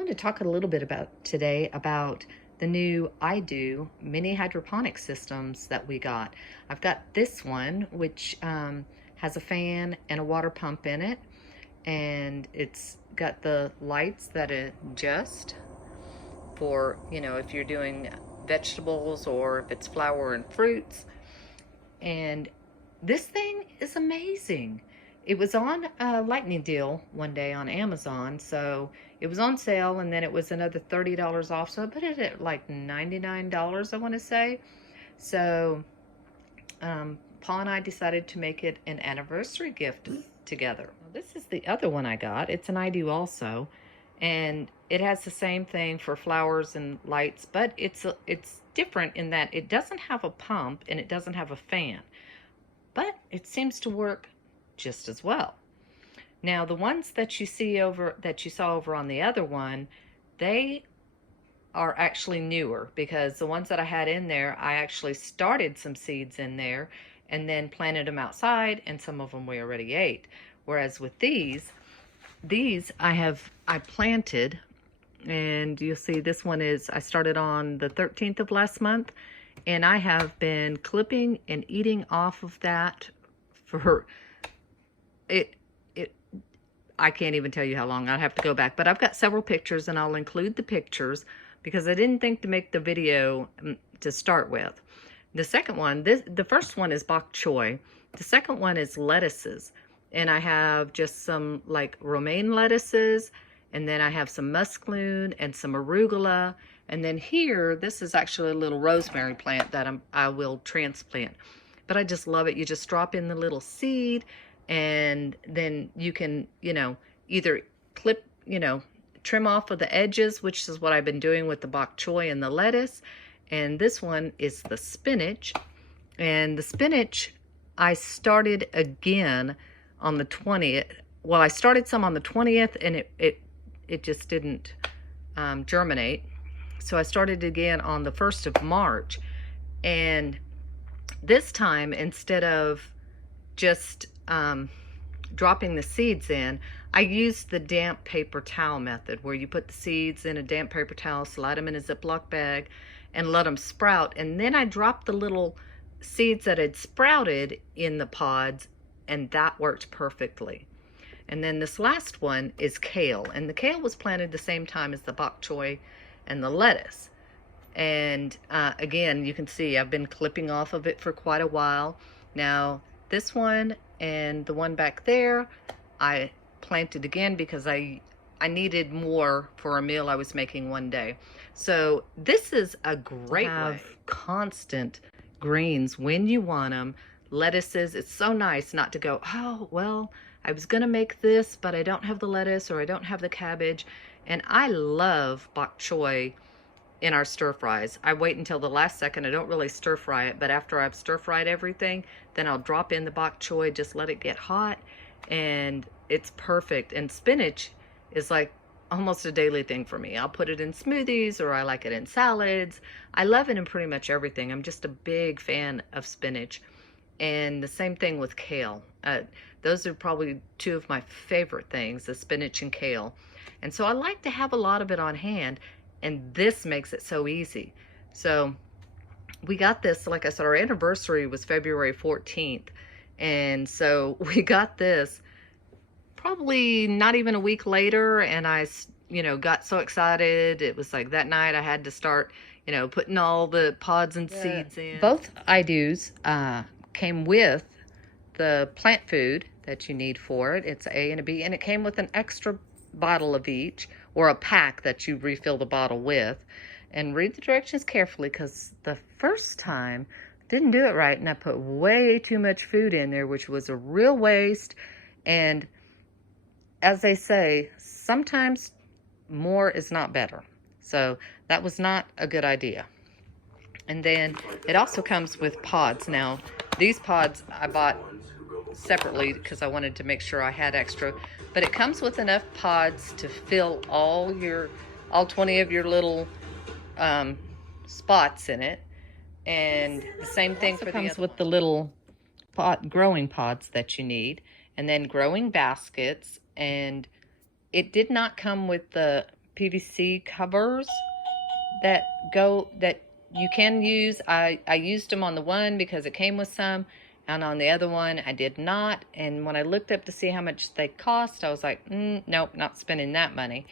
want to talk a little bit today about the new IDOO mini hydroponic systems that we got. I've got this one, which has a fan and a water pump in it, and it's got the lights that adjust for, if you're doing vegetables or if it's flower and fruits. And this thing is amazing. It was on a lightning deal one day on Amazon, so it was on sale, and then it was another $30 off, so I put it at like $99, I want to say. So Paul and I decided to make it an anniversary gift together. This is the other one I got. It's an IDOO also, and it has the same thing for flowers and lights, but it's different in that it doesn't have a pump and it doesn't have a fan, but it seems to work just as well. Now, the ones that you saw over on the other one, they are actually newer, because the ones that I had in there, I actually started some seeds in there and then planted them outside, and some of them we already ate. Whereas with these I planted, and you'll see this one I started on the 13th of last month, and I have been clipping and eating off of that for I can't even tell you how long. I'd have to go back, but I've got several pictures, and I'll include the pictures because I didn't think to make the video to start with. The second one, the first one is bok choy. The second one is lettuces, and I have just some like romaine lettuces, and then I have some muscloon and some arugula, and then here, this is actually a little rosemary plant that I will transplant. But I just love it. You just drop in the little seed, and then you can, either clip, trim off of the edges, which is what I've been doing with the bok choy and the lettuce. And this one is the spinach. And the spinach, I started again on the 20th. Well, I started some on the 20th, and it just didn't germinate. So I started again on the 1st of March. And this time, instead of just dropping the seeds in, I used the damp paper towel method, where you put the seeds in a damp paper towel, slide them in a Ziploc bag, and let them sprout. And then I dropped the little seeds that had sprouted in the pods, and that worked perfectly. And then this last one is kale, and the kale was planted the same time as the bok choy and the lettuce. And again, you can see I've been clipping off of it for quite a while. Now, this one and the one back there, I planted again because I needed more for a meal I was making one day. So this is a great way. Constant greens when you want them. Lettuces, it's so nice not to go, oh, well, I was gonna make this, but I don't have the lettuce, or I don't have the cabbage. And I love bok choy in our stir fries. I wait until the last second. I don't really stir fry it, but after I've stir fried everything, then I'll drop in the bok choy, just let it get hot, and it's perfect. And spinach is like almost a daily thing for me. I'll put it in smoothies, or I like it in salads. I love it in pretty much everything. I'm just a big fan of spinach. And the same thing with kale. Those are probably two of my favorite things, the spinach and kale. And so I like to have a lot of it on hand, and this makes it so easy. So we got this, like I said, our anniversary was February 14th. And so we got this probably not even a week later, and I, got so excited. It was like that night I had to start, putting all the pods and seeds in. Both IDOOs came with the plant food that you need for it. It's A and a B, and it came with an extra bottle of each, or a pack that you refill the bottle with. And read the directions carefully, because the first time I didn't do it right, and I put way too much food in there, which was a real waste. And as they say, sometimes more is not better. So that was not a good idea. And then it also comes with pods. Now, these pods I bought separately because I wanted to make sure I had extra, but it comes with enough pods to fill all 20 of your little spots in it. And the same thing for comes with the little growing pods that you need, and then growing baskets. And it did not come with the PVC covers that you can use. I used them on the one because it came with some, and on the other one I did not. And when I looked up to see how much they cost, I was like, nope, not spending that money.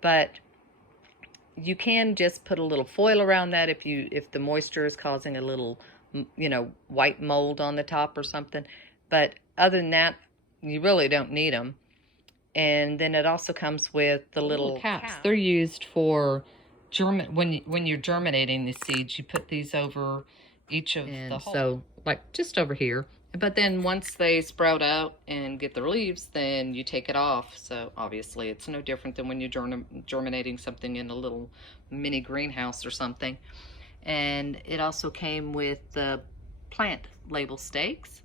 But you can just put a little foil around that if the moisture is causing a little, white mold on the top or something. But other than that, you really don't need them. And then it also comes with the little caps. They're used for when you're germinating the seeds. You put these over each of the holes. So like just over here. But then once they sprout out and get their leaves, then you take it off. So obviously it's no different than when you're germinating something in a little mini greenhouse or something. And it also came with the plant label stakes.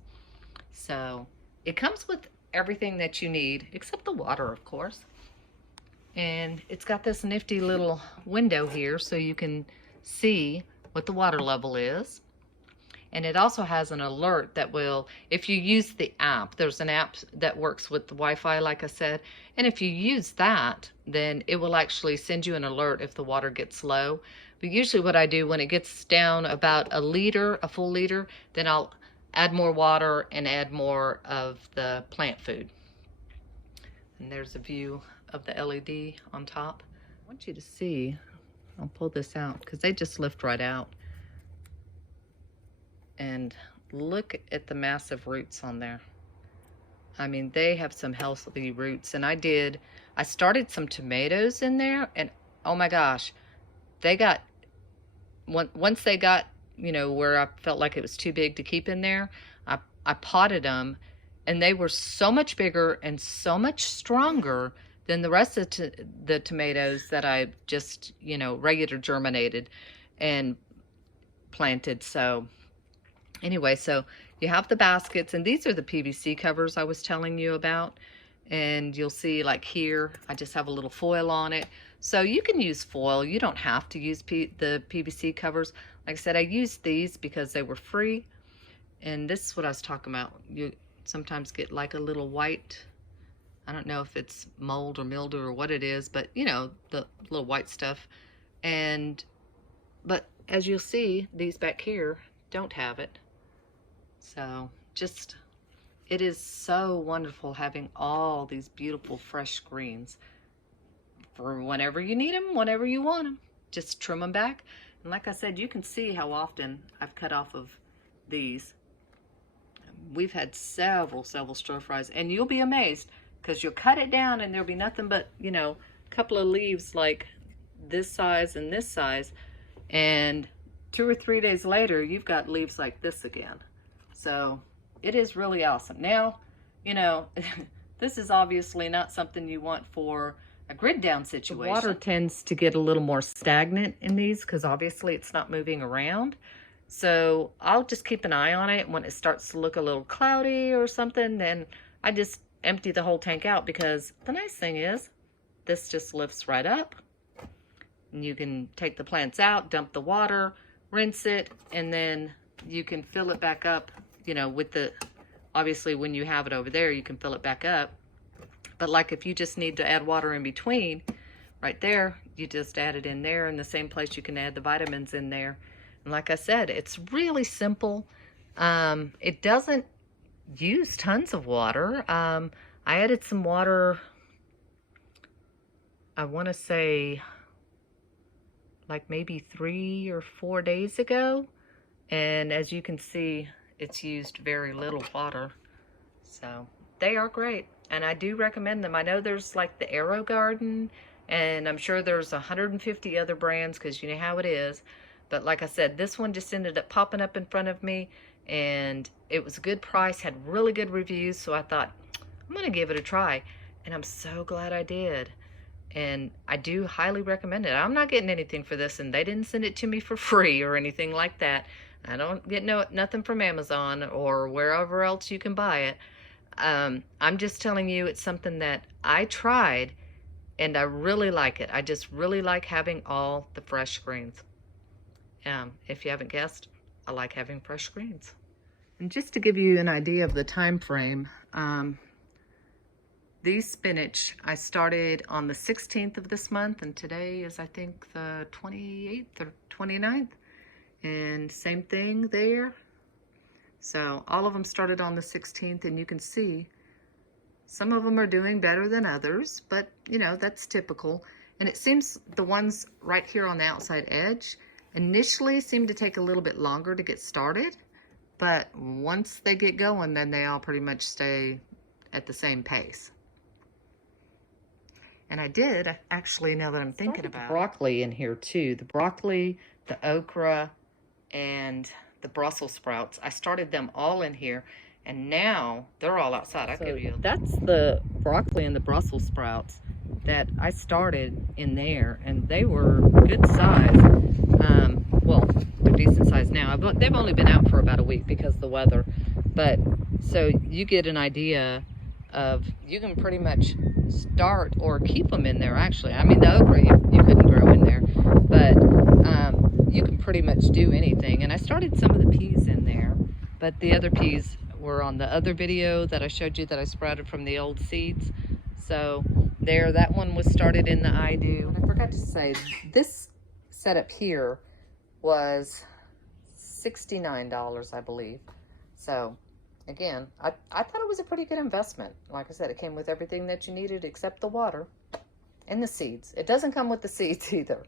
So it comes with everything that you need except the water, of course. And it's got this nifty little window here so you can see what the water level is. And it also has an alert that will, if you use the app, there's an app that works with the Wi-Fi, like I said, and if you use that, then it will actually send you an alert if the water gets low. But usually what I do when it gets down about a full liter, then I'll add more water and add more of the plant food. And there's a view of the LED on top. I want you to see, I'll pull this out because they just lift right out. And look at the massive roots on there. I mean, they have some healthy roots. And I started some tomatoes in there, and oh my gosh, they got, once they got, where I felt like it was too big to keep in there, I potted them, and they were so much bigger and so much stronger than the rest of the tomatoes that I just, regular germinated and planted. So anyway, so you have the baskets, and these are the PVC covers I was telling you about. And you'll see, like here, I just have a little foil on it. So you can use foil. You don't have to use the PVC covers. Like I said, I used these because they were free. And this is what I was talking about. You sometimes get like a little white, I don't know if it's mold or mildew or what it is, but the little white stuff. But as you'll see, these back here don't have it. So it is so wonderful having all these beautiful fresh greens for whenever you need them, whenever you want them. Just trim them back. And like I said, you can see how often I've cut off of these. We've had several stir fries, and you'll be amazed because you'll cut it down and there'll be nothing but, a couple of leaves like this size and this size. And 2 or 3 days later, you've got leaves like this again. So it is really awesome. Now, this is obviously not something you want for a grid down situation. The water tends to get a little more stagnant in these because obviously it's not moving around. So I'll just keep an eye on it. When it starts to look a little cloudy or something, then I just empty the whole tank out, because the nice thing is this just lifts right up. And you can take the plants out, dump the water, rinse it, and then you can fill it back up, obviously when you have it over there, you can fill it back up. But like if you just need to add water in between, right there, you just add it in there. In the same place you can add the vitamins in there. And like I said, it's really simple. It doesn't use tons of water. I added some water, I want to say like maybe 3 or 4 days ago. And as you can see, it's used very little water. So they are great. And I do recommend them. I know there's like the Arrow Garden, and I'm sure there's 150 other brands because you know how it is. But like I said, this one just ended up popping up in front of me, and it was a good price, had really good reviews. So I thought, I'm going to give it a try. And I'm so glad I did. And I do highly recommend it. I'm not getting anything for this, and they didn't send it to me for free or anything like that. I don't get nothing from Amazon or wherever else you can buy it. I'm just telling you, it's something that I tried, and I really like it. I just really like having all the fresh greens. If you haven't guessed, I like having fresh greens. And just to give you an idea of the time frame, These spinach I started on the 16th of this month, and today is I think the 28th or 29th, and same thing there. So all of them started on the 16th, and you can see some of them are doing better than others, but you know, that's typical. And it seems the ones right here on the outside edge initially seem to take a little bit longer to get started, but once they get going, then they all pretty much stay at the same pace. And I did actually, now that I'm thinking about it, broccoli in here too. The broccoli, the okra, and the Brussels sprouts. I started them all in here, and now they're all outside. I'll give you. That's the broccoli and the Brussels sprouts that I started in there, and they were good size. Well, they're decent size now, but they've only been out for about a week because of the weather. But so you get an idea of, you can pretty much start or keep them in there. Actually, I mean, the okra you couldn't grow in there, but you can pretty much do anything. And I started some of the peas in there, but the other peas were on the other video that I showed you that I sprouted from the old seeds. So there, that one was started in the IDOO. And I forgot to say, this setup here was $69, I believe. So again, I thought it was a pretty good investment. Like I said, it came with everything that you needed except the water and the seeds. It doesn't come with the seeds either.